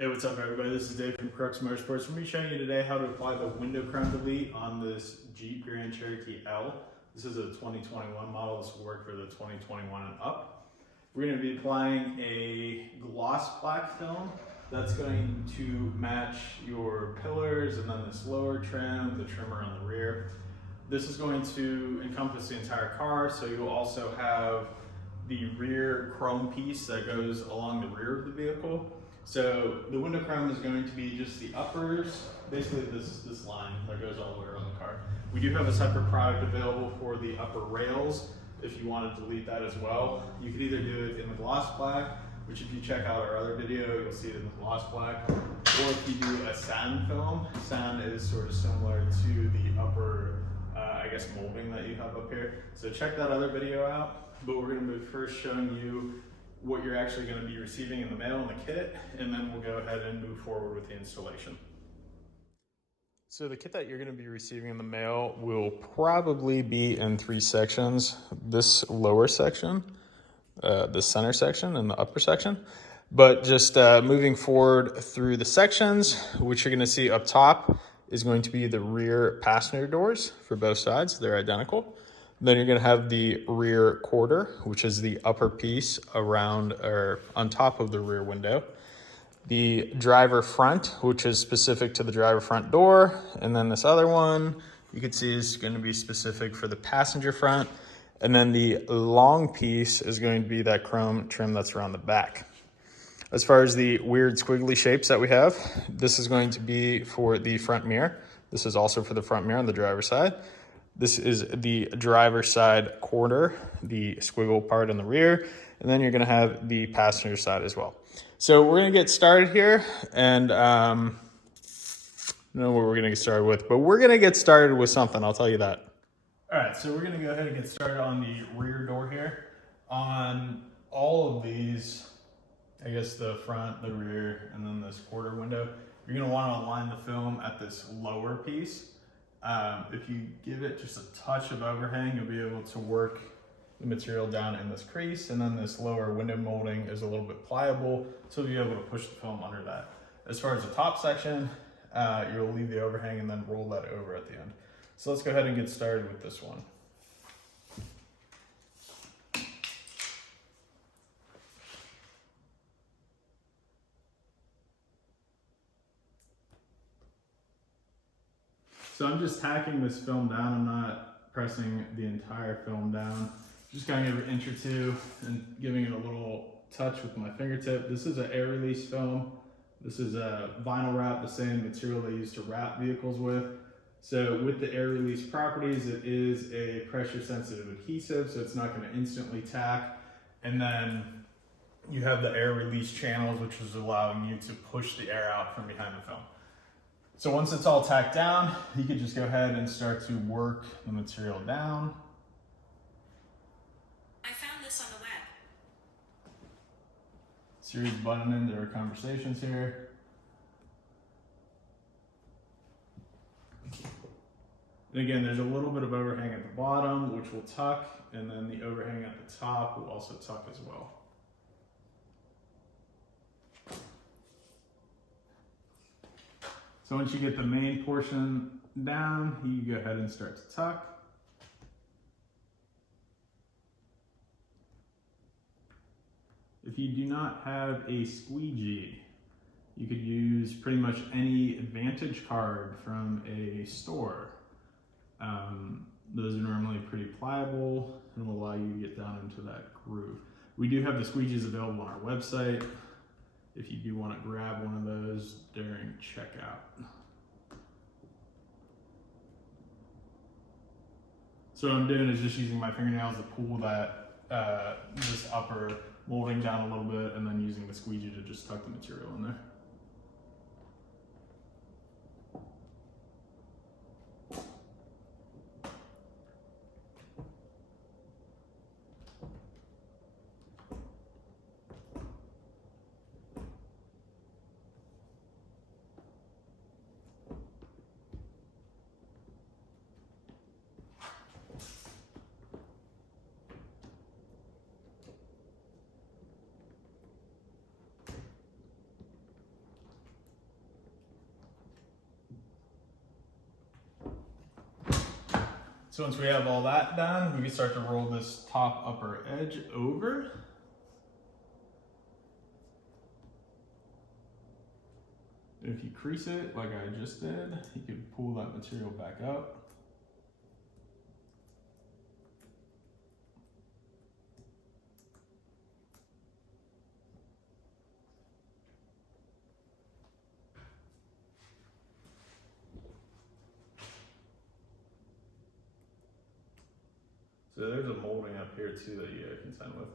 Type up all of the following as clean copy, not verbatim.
Hey, what's up everybody? This is Dave from Crux Motorsports. I'm going to be showing you today how to apply the window crown delete on this Jeep Grand Cherokee L. This is a 2021 model. This will work for the 2021 and up. We're going to be applying a gloss black film that's going to match your pillars and then this lower trim, the trim around the rear. This is going to encompass the entire car, so you'll also have the rear chrome piece that goes along the rear of the vehicle. So the window crown is going to be just the uppers, basically this line that goes all the way around the car. We do have a separate product available for the upper rails if you want to delete that as well. You could either do it in the gloss black, which if you check out our other video, you'll see it in the gloss black, or if you do a sand film. Sand is sort of similar to the upper, I guess, molding that you have up here. So check that other video out, but we're going to be first showing you what you're actually going to be receiving in the mail in the kit, and then we'll go ahead and move forward with the installation. So the kit that you're going to be receiving in the mail will probably be in 3 sections. This lower section, the center section, and the upper section. But just moving forward through the sections, what you're going to see up top is going to be the rear passenger doors for both sides. They're identical. Then you're going to have the rear quarter, which is the upper piece around or on top of the rear window. The driver front, which is specific to the driver front door. And then this other one you can see is going to be specific for the passenger front. And then the long piece is going to be that chrome trim that's around the back. As far as the weird squiggly shapes that we have, this is going to be for the front mirror. This is also for the front mirror on the driver's side. This is the driver's side quarter, the squiggle part in the rear, and then you're going to have the passenger side as well. So we're going to get started here, and I don't know what we're going to get started with, but we're going to get started with something, I'll tell you that. All right, so we're going to go ahead and get started on the rear door here. On all of these, I guess the front, the rear, and then this quarter window, you're going to want to align the film at this lower piece. If you give it just a touch of overhang, you'll be able to work the material down in this crease, and then this lower window molding is a little bit pliable, so you'll be able to push the film under that. As far as the top section, you'll leave the overhang and then roll that over at the end. So let's go ahead and get started with this one. So I'm just tacking this film down. I'm not pressing the entire film down. Just kind of give it an inch or two and giving it a little touch with my fingertip. This is an air release film. This is a vinyl wrap, the same material they use to wrap vehicles with. So with the air release properties, it is a pressure sensitive adhesive, so it's not going to instantly tack. And then you have the air release channels, which is allowing you to push the air out from behind the film. So once it's all tacked down, you can just go ahead and start to work the material down. I found this on the web. Siri's butting into our conversations here. And again, there's a little bit of overhang at the bottom, which will tuck, and then the overhang at the top will also tuck as well. So once you get the main portion down, you can go ahead and start to tuck. If you do not have a squeegee, you could use pretty much any Advantage card from a store. Those are normally pretty pliable and will allow you to get down into that groove. We do have the squeegees available on our website if you do want to grab one of those during checkout. So what I'm doing is just using my fingernails to pull that this upper molding down a little bit, and then using the squeegee to just tuck the material in there. So once we have all that done, we can start to roll this top upper edge over. If you crease it like I just did, you can pull that material back up. So there's a molding up here too that you gotta contend with.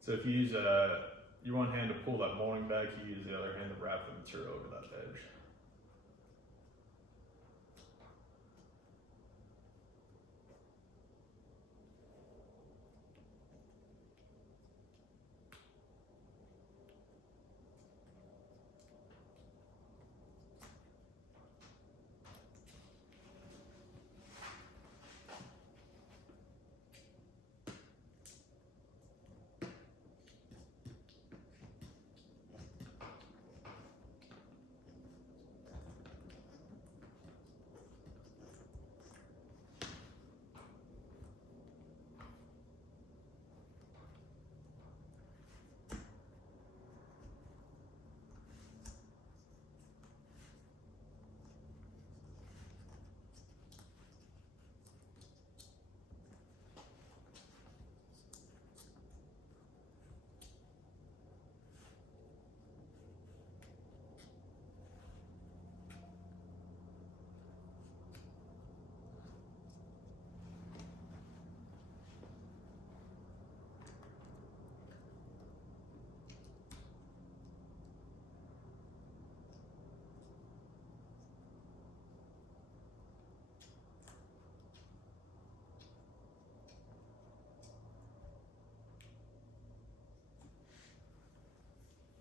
So if you use your one hand to pull that molding back, you use the other hand to wrap the material over that edge.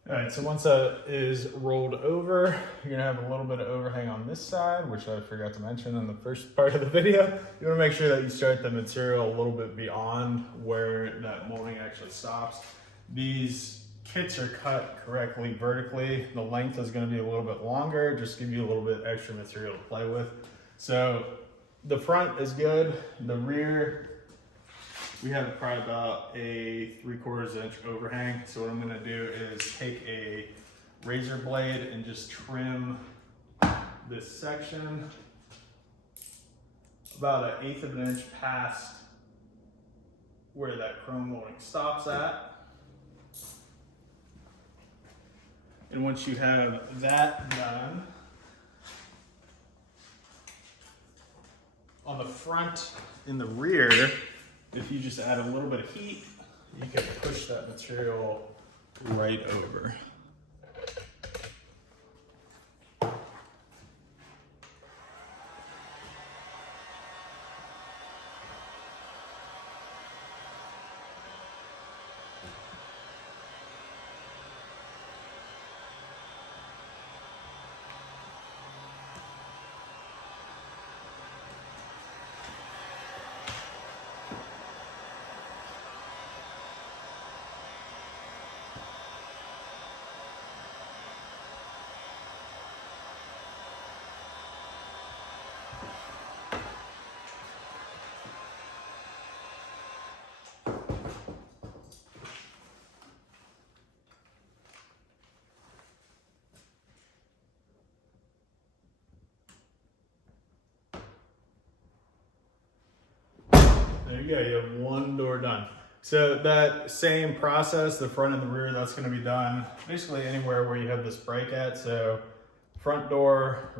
All right, so once that is rolled over, you're gonna have a little bit of overhang on this side, which I forgot to mention in the first part of the video. You wanna make sure that you start the material a little bit beyond where that molding actually stops. These kits are cut correctly vertically. The length is gonna be a little bit longer, just give you a little bit extra material to play with. So the front is good, the rear, we have probably about a 3/4 inch overhang. So what I'm gonna do is take a razor blade and just trim this section about 1/8 of an inch past where that chrome molding stops at. And once you have that done, on the front and the rear, if you just add a little bit of heat, you can push that material right over. There you go, you have one door done. So that same process, the front and the rear, that's gonna be done basically anywhere where you have this break at. So front door,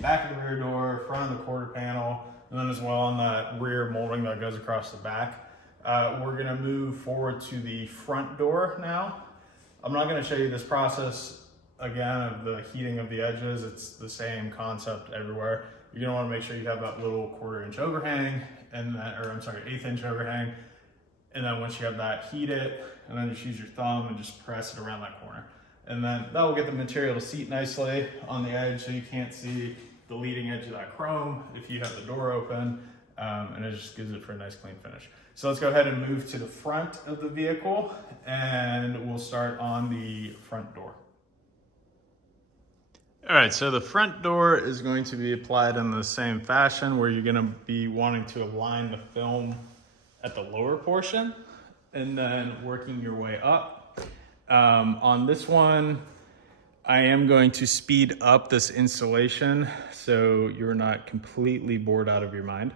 back of the rear door, front of the quarter panel, and then as well on that rear molding that goes across the back. We're gonna move forward to the front door now. I'm not gonna show you this process again of the heating of the edges. It's the same concept everywhere. You're gonna wanna make sure you have that little 1/4 inch overhang, and that, or I'm sorry, 1/8 inch overhang. And then once you have that, heat it, and then just use your thumb and just press it around that corner. And then that will get the material to seat nicely on the edge so you can't see the leading edge of that chrome if you have the door open, and it just gives it for a nice clean finish. So let's go ahead and move to the front of the vehicle, and we'll start on the front door. All right, so the front door is going to be applied in the same fashion where you're going to be wanting to align the film at the lower portion and then working your way up. On this one, I am going to speed up this installation so you're not completely bored out of your mind.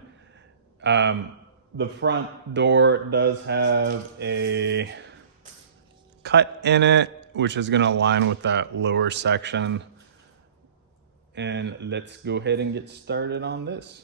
The front door does have a cut in it, which is going to align with that lower section. And let's go ahead and get started on this.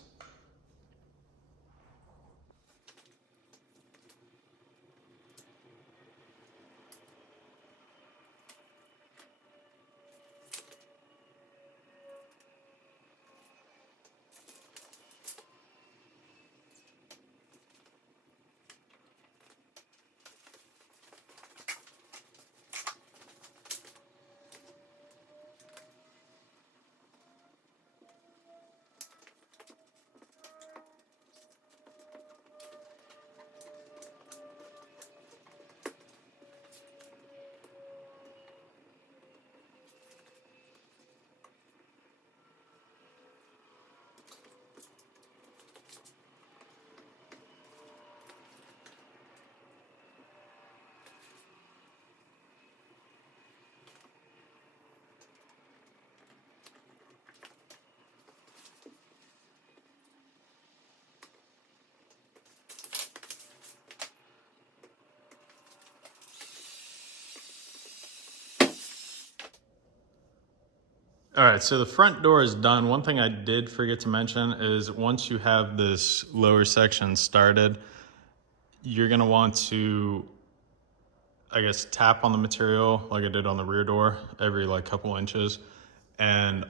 All right, so the front door is done. One thing I did forget to mention is once you have this lower section started, you're gonna want to, I guess, tap on the material like I did on the rear door every like couple inches. And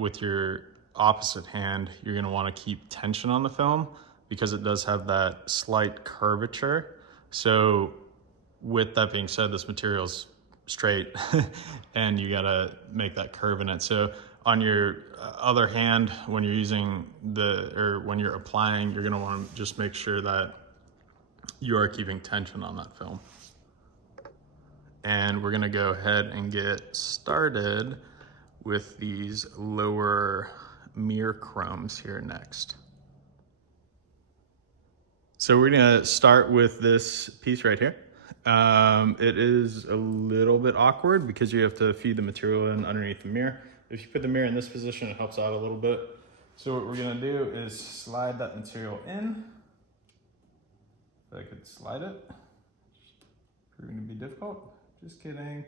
with your opposite hand, you're gonna wanna keep tension on the film because it does have that slight curvature. So with that being said, this material's straight and you gotta make that curve in it. So on your other hand, when you're using when you're applying, you're gonna wanna just make sure that you are keeping tension on that film. And we're gonna go ahead and get started with these lower mirror chromes here next. So we're gonna start with this piece right here. It is a little bit awkward because you have to feed the material in underneath the mirror. If you put the mirror in this position, it helps out a little bit. So what we're gonna do is slide that material in. If I could slide it, proving to be difficult. Just kidding.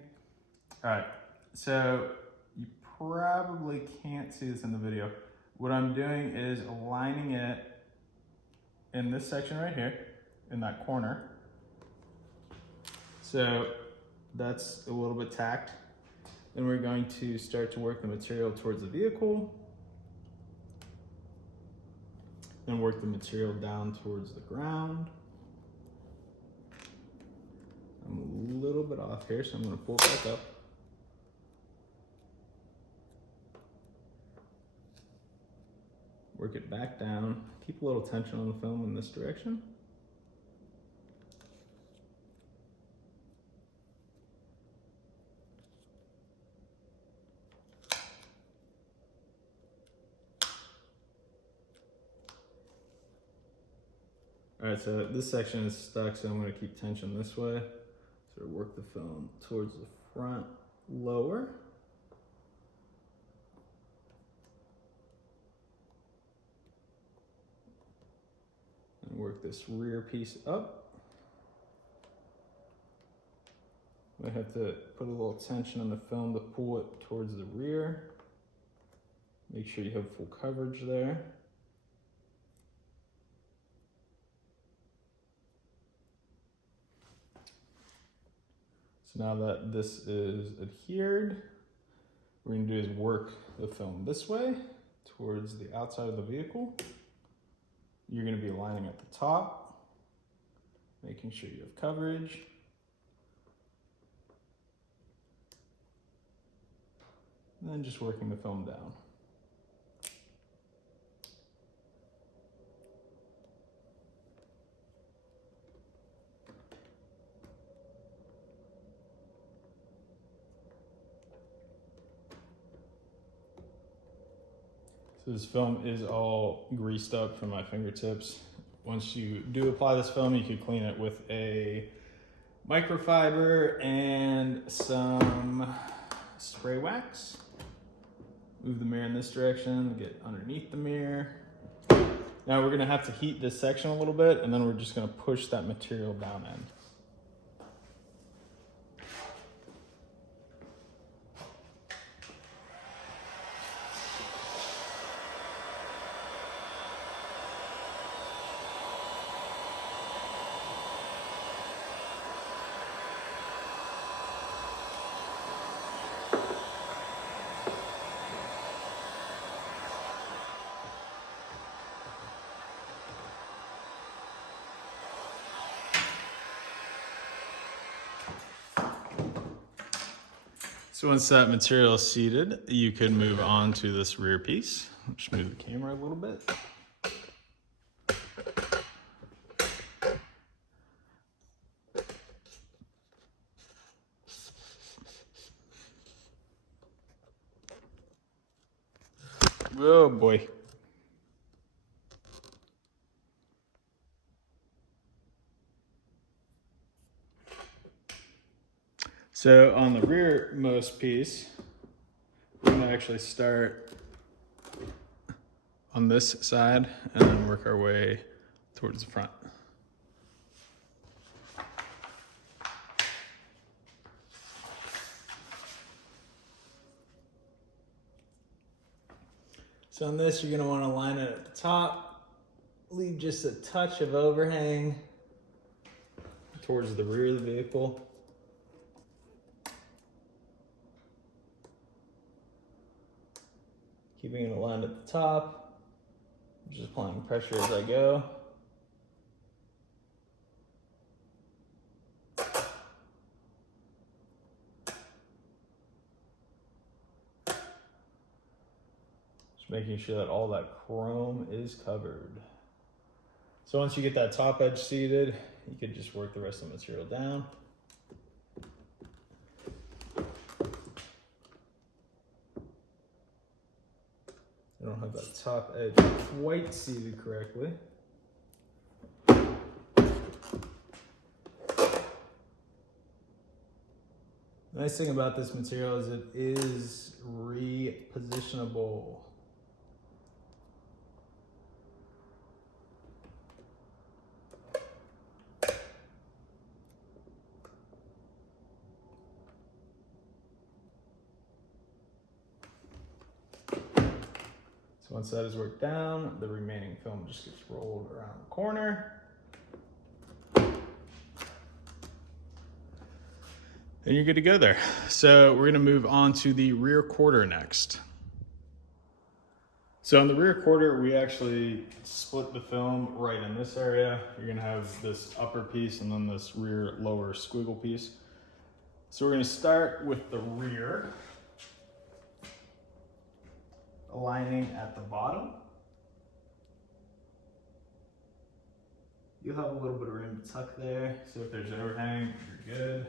All right, so you probably can't see this in the video. What I'm doing is aligning it in this section right here, in that corner. So that's a little bit tacked. Then we're going to start to work the material towards the vehicle. Then work the material down towards the ground. I'm a little bit off here, so I'm gonna pull it back up. Work it back down. Keep a little tension on the film in this direction. All right, so this section is stuck, so I'm gonna keep tension this way. So work the film towards the front lower. And work this rear piece up. I have to put a little tension on the film to pull it towards the rear. Make sure you have full coverage there. So now that this is adhered, what we're gonna do is work the film this way towards the outside of the vehicle. You're gonna be aligning at the top, making sure you have coverage. And then just working the film down. So this film is all greased up from my fingertips. Once you do apply this film, you can clean it with a microfiber and some spray wax. Move the mirror in this direction, get underneath the mirror. Now we're gonna have to heat this section a little bit, and then we're just gonna push that material down in. So once that material is seated, you can move on to this rear piece. Just move the camera a little bit. Oh boy. So on the rearmost piece, we're gonna actually start on this side and then work our way towards the front. So on this, you're gonna wanna line it at the top, leave just a touch of overhang towards the rear of the vehicle. Keeping it aligned at the top, just applying pressure as I go. Just making sure that all that chrome is covered. So once you get that top edge seated, you can just work the rest of the material down. I don't have that top edge quite seated correctly. The nice thing about this material is it is repositionable. Once that is worked down, the remaining film just gets rolled around the corner. And you're good to go there. So we're gonna move on to the rear quarter next. So on the rear quarter, we actually split the film right in this area. You're gonna have this upper piece and then this rear lower squiggle piece. So we're gonna start with the rear, aligning at the bottom. You'll have a little bit of room to tuck there, so if there's overhang, you're good.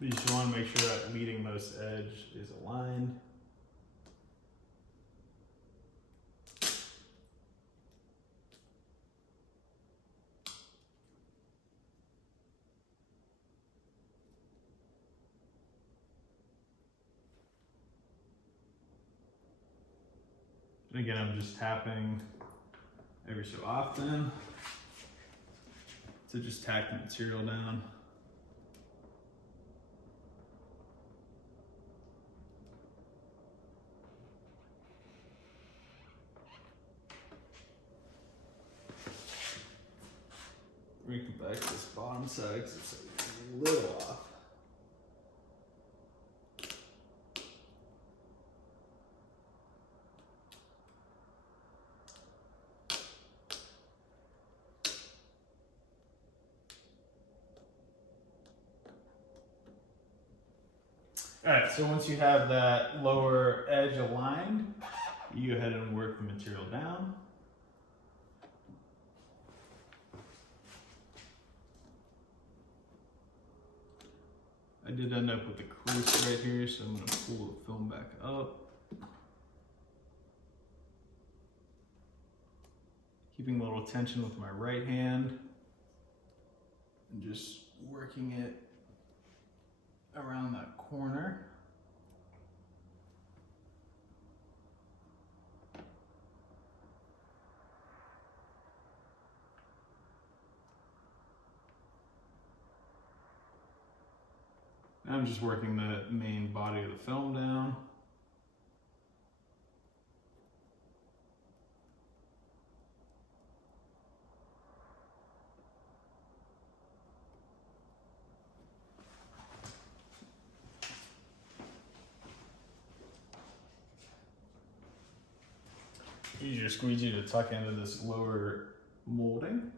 You just want to make sure that leading most edge is aligned. And again, I'm just tapping every so often to just tack the material down. We can back this bottom side because it's a little off. All right, so once you have that lower edge aligned, you go ahead and work the material down. I did end up with the crease right here, so I'm gonna pull the film back up. Keeping a little tension with my right hand and just working it around that corner. I'm just working the main body of the film down. Use your squeegee to tuck into this lower molding.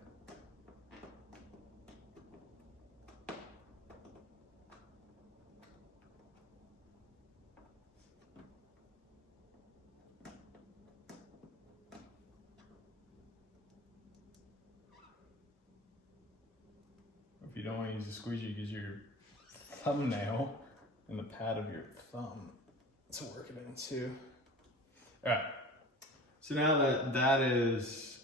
If you don't want to use a squeegee, use your thumbnail and the pad of your thumb to work it in too. All right. So now that that is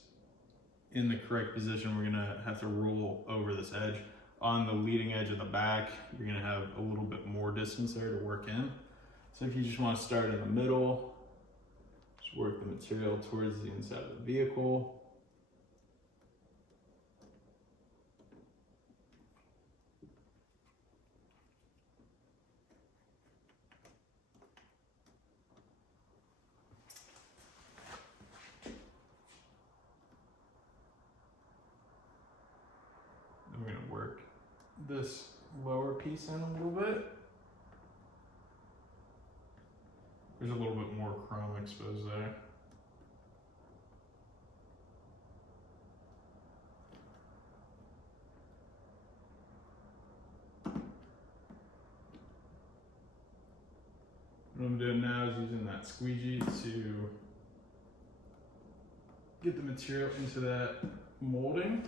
in the correct position, we're gonna have to roll over this edge. On the leading edge of the back, you're gonna have a little bit more distance there to work in. So if you just want to start in the middle, just work the material towards the inside of the vehicle. I'm going to work this lower piece in a little bit. There's a little bit more chrome exposed there. What I'm doing now is using that squeegee to get the material into that molding.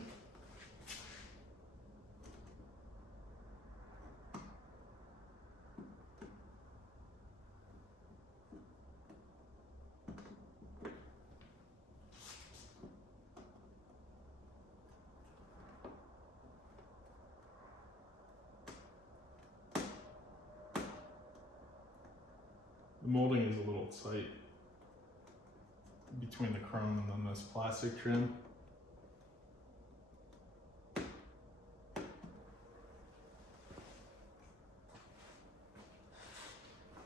The molding is a little tight between the chrome and then this plastic trim.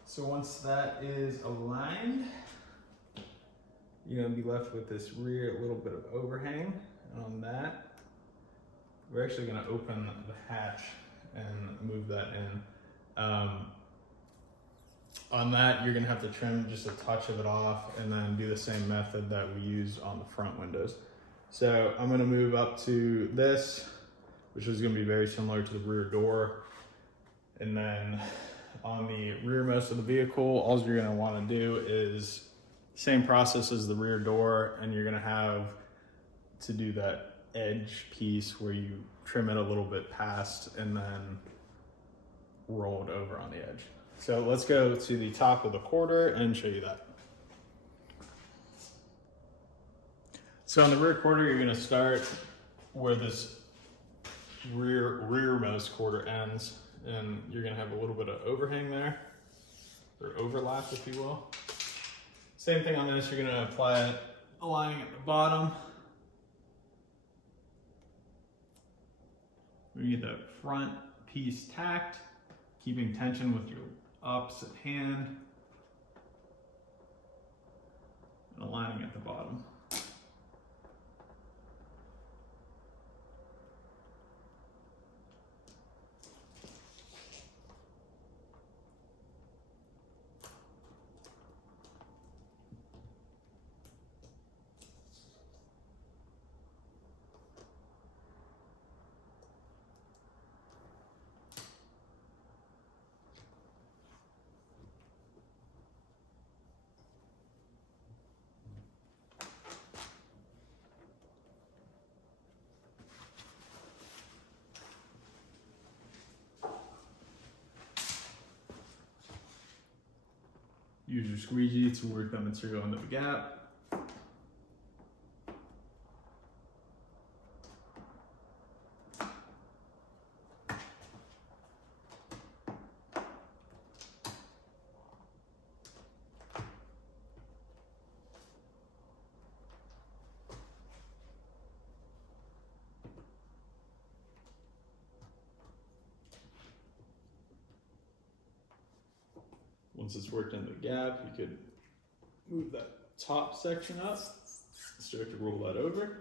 So once that is aligned, you're gonna be left with this rear little bit of overhang. And on that, we're actually gonna open the hatch and move that in. On that, you're gonna have to trim just a touch of it off and then do the same method that we used on the front windows. So I'm gonna move up to this, which is gonna be very similar to the rear door. And then on the rearmost of the vehicle, all you're gonna wanna do is same process as the rear door, and you're gonna have to do that edge piece where you trim it a little bit past and then roll it over on the edge. So let's go to the top of the quarter and show you that. So on the rear quarter, you're gonna start where this rearmost quarter ends, and you're gonna have a little bit of overhang there, or overlap if you will. Same thing on this, you're gonna apply it, aligning at the bottom. We get that front piece tacked, keeping tension with your opposite hand, and aligning at the bottom. use your squeegee to work that material into the gap. Once it's worked in the gap, you could move that top section up, start to roll that over.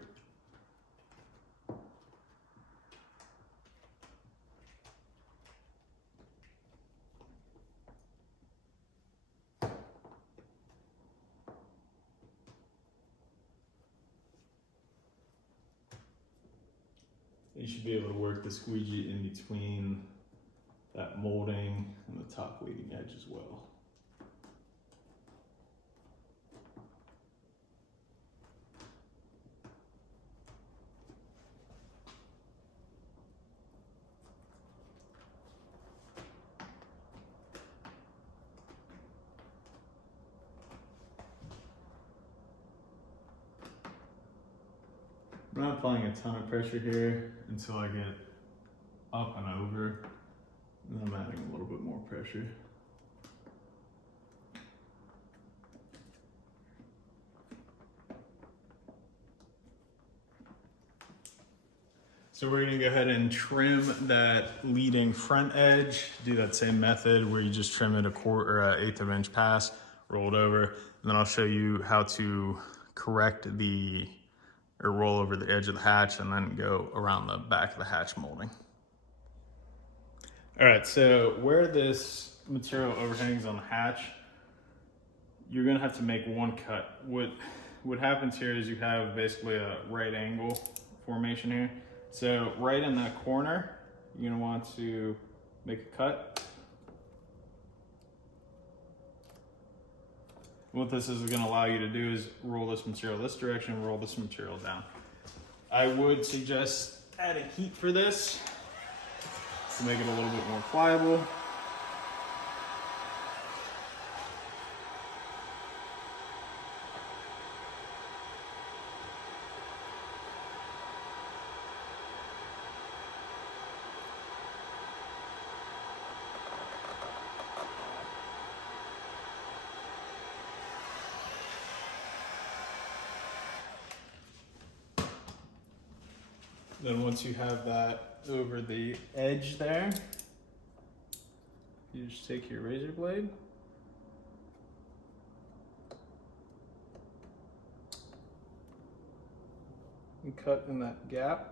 You should be able to work the squeegee in between that molding and the top leading edge as well. I'm not applying a ton of pressure here until I get up and over, and then I'm adding a little bit more pressure. So we're gonna go ahead and trim that leading front edge, do that same method where you just trim it a quarter or an 1/8 of inch pass, roll it over, and then I'll show you how to correct or roll over the edge of the hatch and then go around the back of the hatch molding. All right, so where this material overhangs on the hatch, you're gonna have to make one cut. What happens here is you have basically a right angle formation here. So right in that corner, you're gonna want to make a cut. What this is gonna allow you to do is roll this material this direction, roll this material down. I would suggest adding heat for this to make it a little bit more pliable. Then once you have that over the edge there, you just take your razor blade and cut in that gap.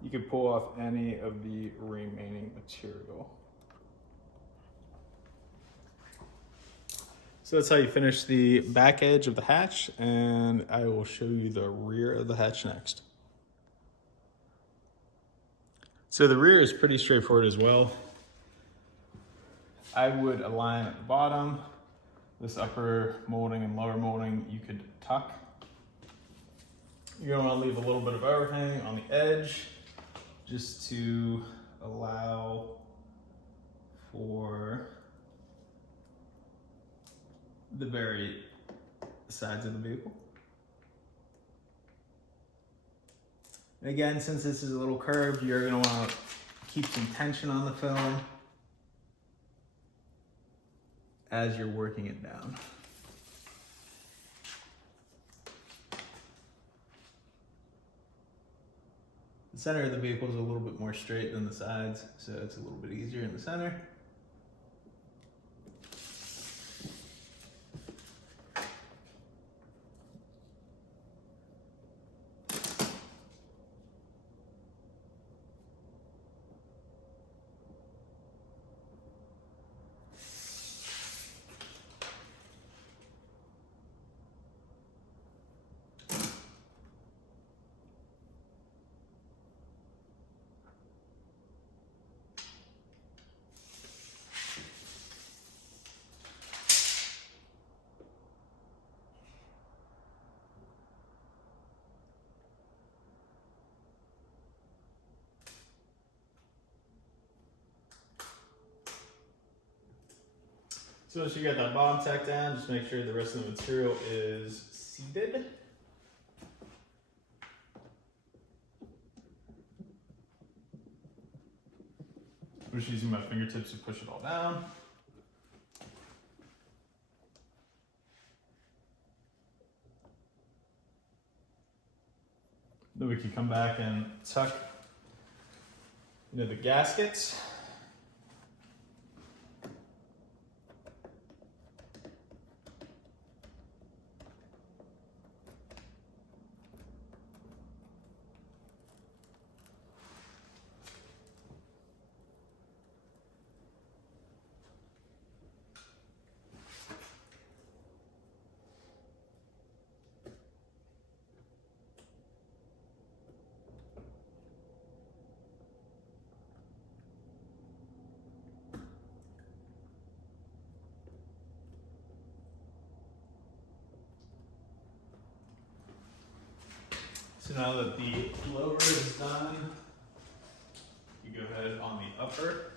You can pull off any of the remaining material. So that's how you finish the back edge of the hatch, and I will show you the rear of the hatch next. So the rear is pretty straightforward as well. I would align at the bottom. This upper molding and lower molding you could tuck. You're gonna wanna leave a little bit of overhang on the edge, just to allow for the very sides of the vehicle. And again, since this is a little curved, you're gonna wanna keep some tension on the film as you're working it down. The center of the vehicle is a little bit more straight than the sides, so it's a little bit easier in the center. So once you got that bottom tack down, just make sure the rest of the material is seated. I'm just using my fingertips to push it all down. Then we can come back and tuck into the gaskets. So now that the lower is done, you go ahead on the upper.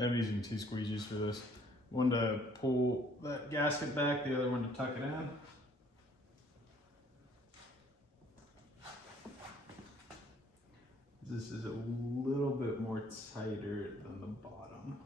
I'm using 2 squeegees for this. One to pull that gasket back, the other one to tuck it in. This is a little bit more tighter than the bottom.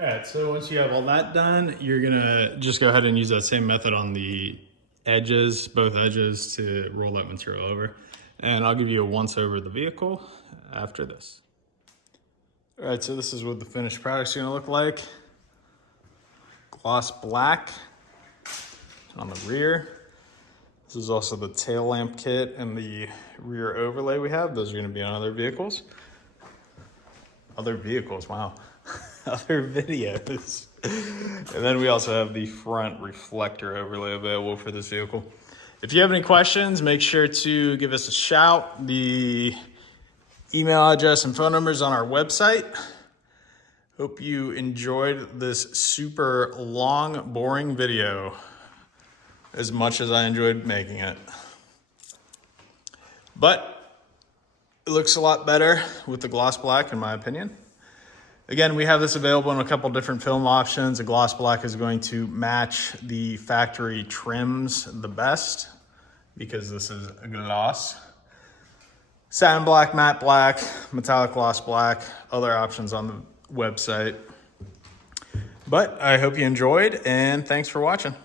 All right, so once you have all that done, you're gonna just go ahead and use that same method on the edges, both edges, to roll that material over. And I'll give you a once over of the vehicle after this. All right, so this is what the finished product's gonna look like. Gloss black on the rear. This is also the tail lamp kit and the rear overlay we have. Those are gonna be on other vehicles. Other vehicles, wow. Other videos. And then we also have the front reflector overlay available for this vehicle. If you have any questions, make sure to give us a shout. The email address and phone numbers on our website. Hope you enjoyed this super long, boring video as much as I enjoyed making it. But it looks a lot better with the gloss black, in my opinion. Again, we have this available in a couple different film options. The gloss black is going to match the factory trims the best because this is a gloss. Satin black, matte black, metallic gloss black, other options on the website. But I hope you enjoyed, and thanks for watching.